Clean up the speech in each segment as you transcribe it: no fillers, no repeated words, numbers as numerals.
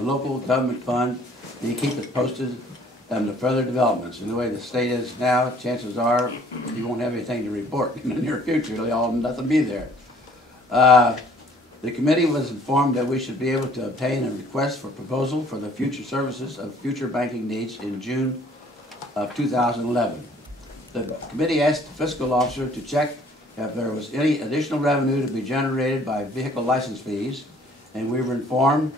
local government fund, and you keep it posted on the further developments. And the way the state is now, chances are you won't have anything to report in the near future. It'll all nothing be there. The committee was informed that we should be able to obtain a request for proposal for the future services of future banking needs in June of 2011. The committee asked the fiscal officer to check if there was any additional revenue to be generated by vehicle license fees, and we were informed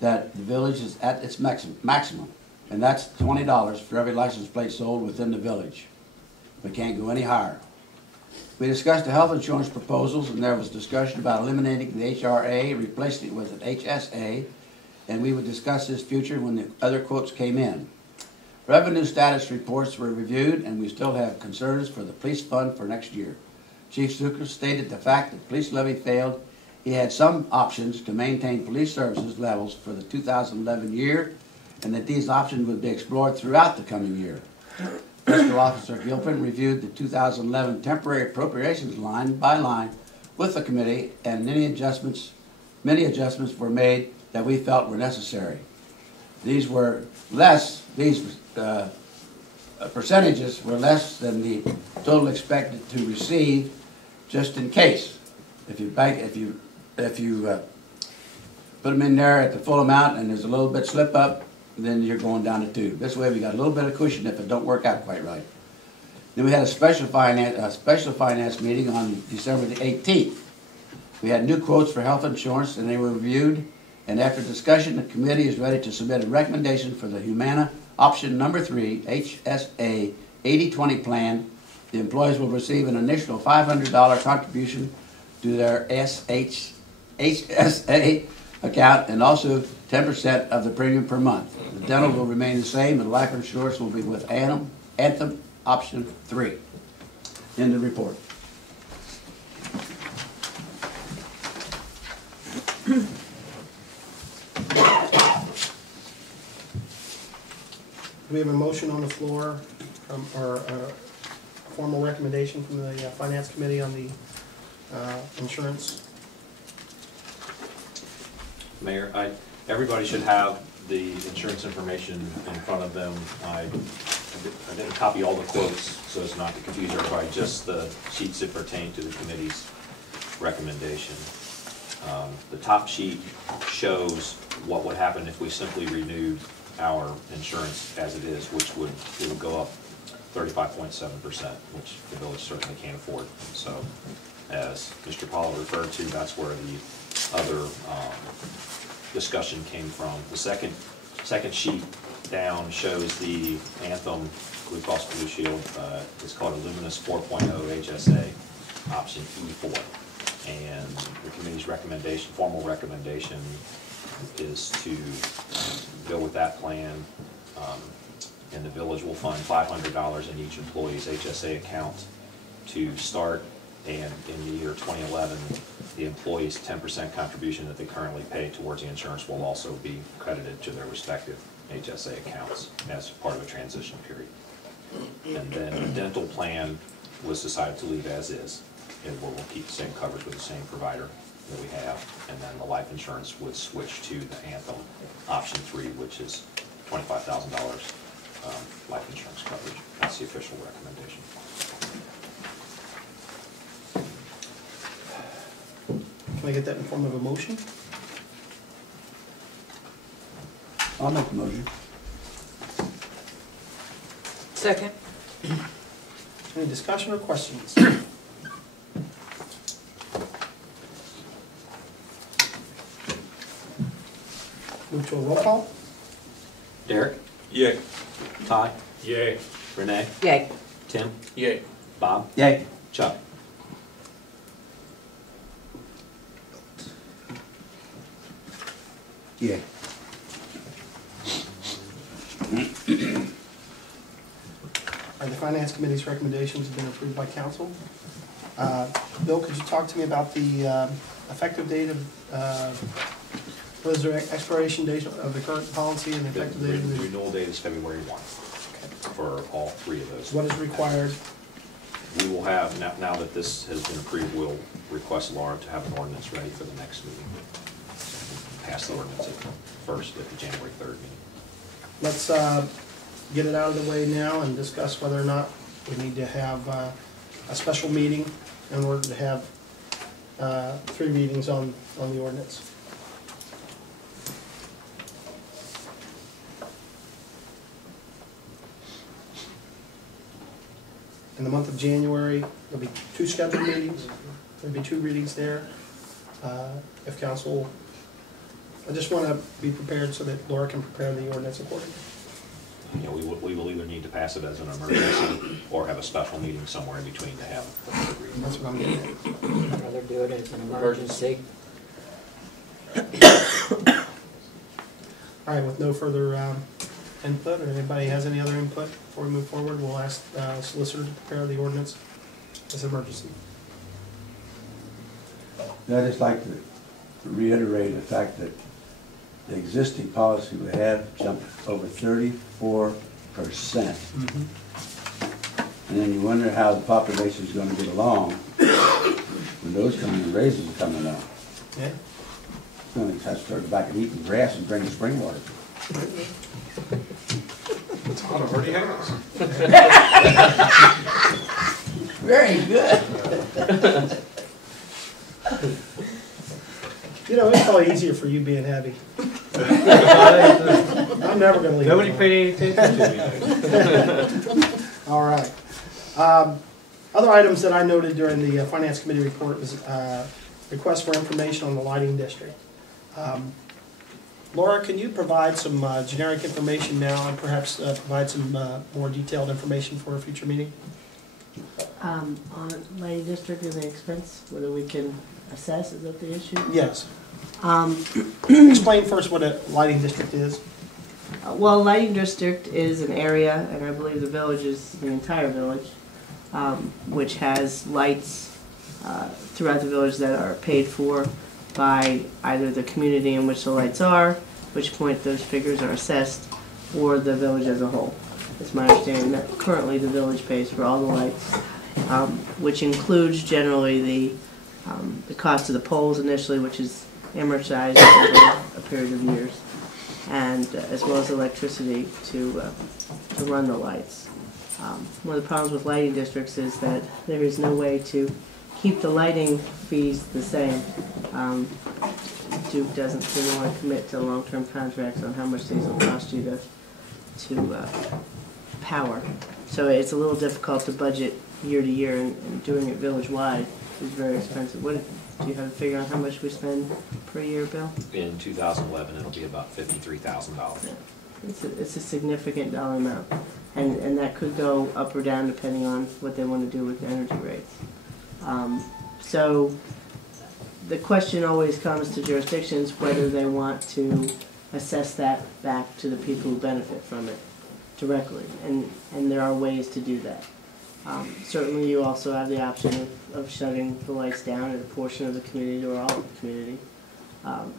that the village is at its maximum, and that's $20 for every license plate sold within the village. We can't go any higher. We discussed the health insurance proposals, and there was discussion about eliminating the HRA, replacing it with an HSA, and we would discuss this future when the other quotes came in. Revenue status reports were reviewed, and we still have concerns for the police fund for next year. Chief Zucker stated the fact that police levy failed. He had some options to maintain police services levels for the 2011 year, and that these options would be explored throughout the coming year. Fiscal Officer Gilpin reviewed the 2011 temporary appropriations line by line with the committee, and many adjustments were made that we felt were necessary. These percentages were less than the total expected to receive, just in case. If you put them in there at the full amount and there's a little bit slip up, then you're going down to 2. This way we got a little bit of cushion if it don't work out quite right. Then we had a special finance meeting on December the 18th. We had new quotes for health insurance, and they were reviewed, and after discussion the committee is ready to submit a recommendation for the Humana option number 3 HSA 80/20 plan. The employees will receive an initial $500 contribution to their HSA account, and also 10% of the premium per month. The dental will remain the same, and life insurance will be with Anthem option 3. End of report. We have a motion on the floor, or a formal recommendation from the Finance Committee on the insurance. Mayor, everybody should have the insurance information in front of them. I didn't copy all the quotes so as not to confuse everybody, just the sheets that pertain to the committee's recommendation. The top sheet shows what would happen if we simply renewed our insurance as it is, which would go up 35.7%, which the village certainly can't afford. So, as Mr. Paul referred to, that's where the other discussion came from. The second sheet down shows the Anthem Blue Cross Blue Shield. It's called a Luminous 4.0 HSA, option E4. And the committee's recommendation, formal recommendation, is to go with that plan. And the village will fund $500 in each employee's HSA account to start, and in the year 2011, the employee's 10% contribution that they currently pay towards the insurance will also be credited to their respective HSA accounts as part of a transition period. And then the dental plan was decided to leave as is, and we'll keep the same coverage with the same provider that we have, and then the life insurance would switch to the Anthem option 3, which is $25,000 life insurance coverage. That's the official recommendation. Can I get that in form of a motion? I'll make the motion. Second. Any discussion or questions? Move to a roll call. Derek? Yay. Ty? Yay. Renee? Yay. Tim? Yay. Bob? Yay. Chuck? Yay. The Finance Committee's recommendations have been approved by Council. Bill, could you talk to me about the effective date of, what is the expiration date of the current policy and the effective date of The the... renewal date is February 1 for all 3 of those. What is required? We will have, now that this has been approved, we'll request Laura to have an ordinance ready for the next meeting. pass the ordinance first at the January 3rd meeting. Let's get it out of the way now and discuss whether or not we need to have a special meeting in order to have 3 readings on the ordinance. In the month of January, there'll be 2 scheduled meetings. There'll be 2 readings there. If council, I just want to be prepared so that Laura can prepare the ordinance accordingly. You know, we will either need to pass it as an emergency or have a special meeting somewhere in between to have a third reading. That's what I'm getting at. I'd rather do it as an emergency. All right, with no further input, or anybody has any other input before we move forward, we'll ask solicitor to prepare the ordinance as an emergency. I'd just like to reiterate the fact that the existing policy we have jumped over 34%. And then you wonder how the population is going to get along when those kind of raises are coming up. Yeah. Going to have to start back and eating grass and drinking spring water. Todd already has. Very good. You know, it's probably easier for you being heavy. I'm never going to leave. Nobody paid any attention to me. All right. Other items that I noted during the Finance Committee report was request for information on the lighting district. Laura, can you provide some generic information now and perhaps provide some more detailed information for a future meeting? On lighting district and the expense, whether we can assess, is that the issue? Yes. Explain first what a lighting district is. Well, lighting district is an area, and I believe the village is the entire village, which has lights throughout the village that are paid for by either the community in which the lights are, which point those figures are assessed, or the village as a whole. It's my understanding that currently the village pays for all the lights, which includes generally the cost of the poles initially, which is amortized over a period of years, and as well as electricity to run the lights. One of the problems with lighting districts is that there is no way to keep the lighting fees the same. Duke doesn't seem to want to commit to long-term contracts on how much these will cost you to power. So it's a little difficult to budget year to year, and doing it village-wide is very expensive. Do you have a figure on how much we spend per year, Bill? In 2011, it'll be about $53,000. Yeah. It's a significant dollar amount, and that could go up or down depending on what they want to do with the energy rates. So the question always comes to jurisdictions whether they want to assess that back to the people who benefit from it directly, and there are ways to do that. Certainly you also have the option of shutting the lights down at a portion of the community or all of the community.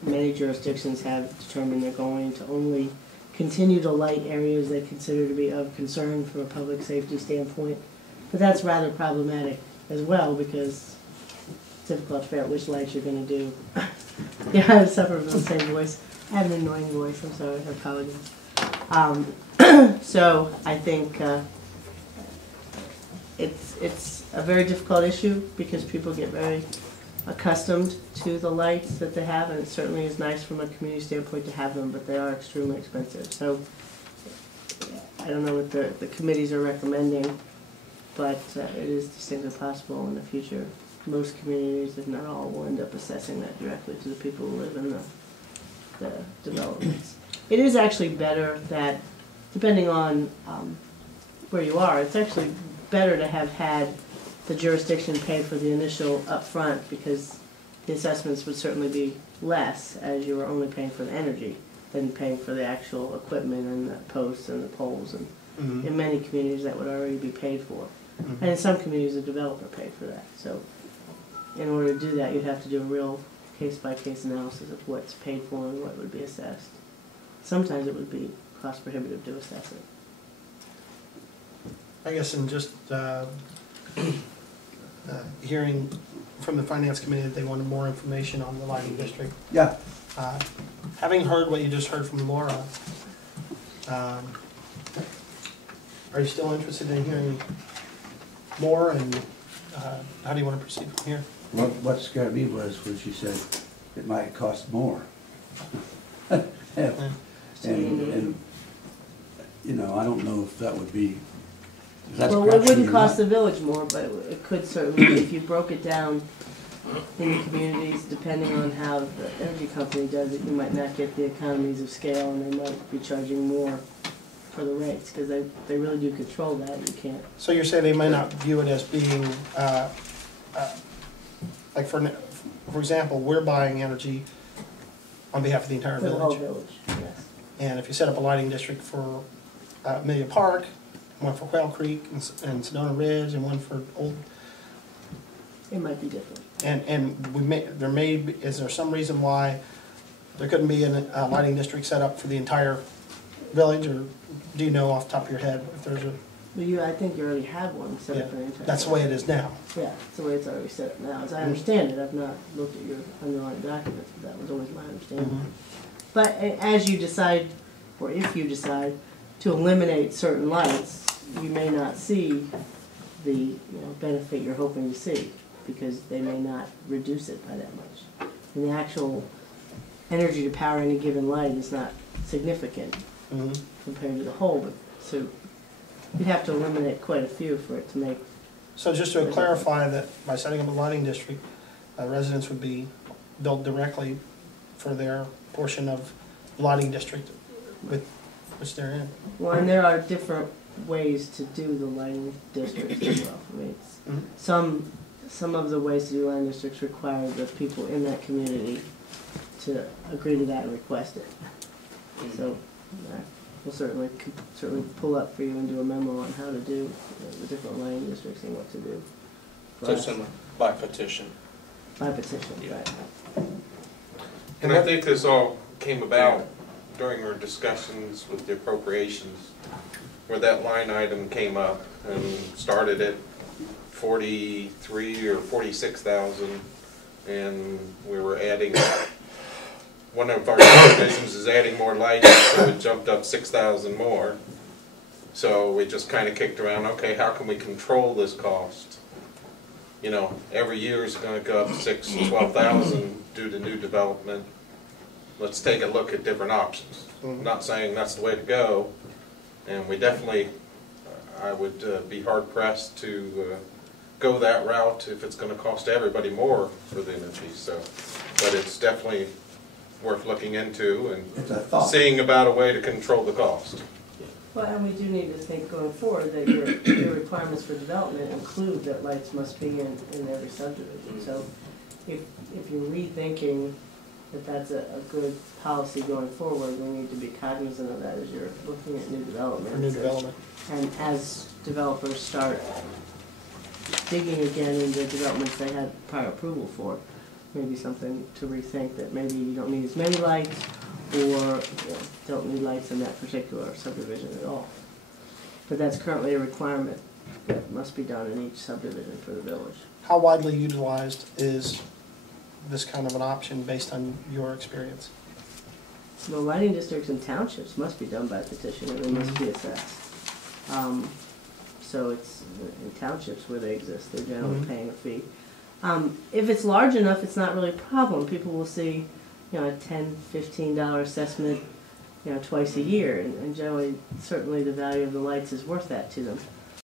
Many jurisdictions have determined they're going to only continue to light areas they consider to be of concern from a public safety standpoint. But that's rather problematic as well, because it's difficult to figure out which lights you're going to do. Yeah, I suffer from the same voice. I have an annoying voice, I'm sorry, I apologize. So I think it's a very difficult issue because people get very accustomed to the lights that they have, and it certainly is nice from a community standpoint to have them, but they are extremely expensive. So I don't know what the committees are recommending, but it is distinctly possible in the future. Most communities, if not all, will end up assessing that directly to the people who live in the developments. It is actually better that, depending on where you are, it's actually better to have had the jurisdiction pay for the initial upfront, because the assessments would certainly be less as you were only paying for the energy than paying for the actual equipment and the posts and the poles. And in many communities that would already be paid for. And in some communities the developer paid for that. So in order to do that, you'd have to do a real case-by-case analysis of what's paid for and what would be assessed. Sometimes it would be cost prohibitive to assess it. I guess in just hearing from the finance committee that they wanted more information on the lighting district. Yeah, Having heard what you just heard from Laura, are you still interested in hearing more, and how do you want to proceed from here? what scared me was when she said it might cost more. And, you know, I don't know if that would be, if that's Well, it corruption wouldn't or cost the not. village more, but it could certainly, if you broke it down in the communities, depending on how the energy company does it, you might not get the economies of scale, and they might be charging more for the rates, because they really do control that. You can't. So you're saying they might not view it as being, like for example, we're buying energy on behalf of the entire For the whole village. village, yes. And if you set up a lighting district for Amelia Park, one for Quail Creek and Sedona Ridge, and one for Old, It might be different. and is there some reason why there couldn't be a lighting district set up for the entire village, or do you know off the top of your head if there's a, Well, I think you already have one set up for the entire. that's the way it is now? Yeah, that's the way it's already set up now. As I understand it, I've not looked at your underlying documents, but that was always my understanding. But as you decide, or if you decide, to eliminate certain lights, you may not see the benefit you're hoping to see, because they may not reduce it by that much. And the actual energy to power any given light is not significant compared to the whole, but so you'd have to eliminate quite a few for it to make. So just to clarify that by setting up a lighting district, residents would be billed directly for their portion of the lighting district with which they're in. Well, and there are different ways to do the lighting districts as well. I mean, some of the ways to do lighting districts require the people in that community to agree to that and request it. So we'll certainly pull up for you and do a memo on how to do the different lighting districts and what to do. So similar, by petition. By petition, Yeah. right. And I think this all came about during our discussions with the appropriations, where that line item came up and started at 43 or 46,000, and we were adding, one of our divisions is adding more lights, so it jumped up 6,000 more. So we just kind of kicked around, okay, how can we control this cost? You know, every year is going to go up 6,000 to 12,000 due to new development. Let's take a look at different options. I'm not saying that's the way to go, and we definitely, I would be hard pressed to go that route if it's going to cost everybody more for the energy. So, but it's definitely worth looking into It's a and thought. seeing about a way to control the cost. Well, and we do need to think going forward that your requirements for development include that lights must be in every subdivision. So if you're rethinking that that's a good policy going forward, we need to be cognizant of that as you're looking at new development. For new development. And as developers start digging again into developments they had prior approval for, maybe something to rethink, that maybe you don't need as many lights, or don't need lights in that particular subdivision at all. But that's currently a requirement that must be done in each subdivision for the village. How widely utilized is this kind of an option based on your experience? The lighting districts and townships must be done by petition, and they must be assessed. So it's in townships where they exist, they're generally paying a fee. If it's large enough, it's not really a problem. People will see, a $10, $15 assessment, twice a year, and generally, certainly the value of the lights is worth that to them.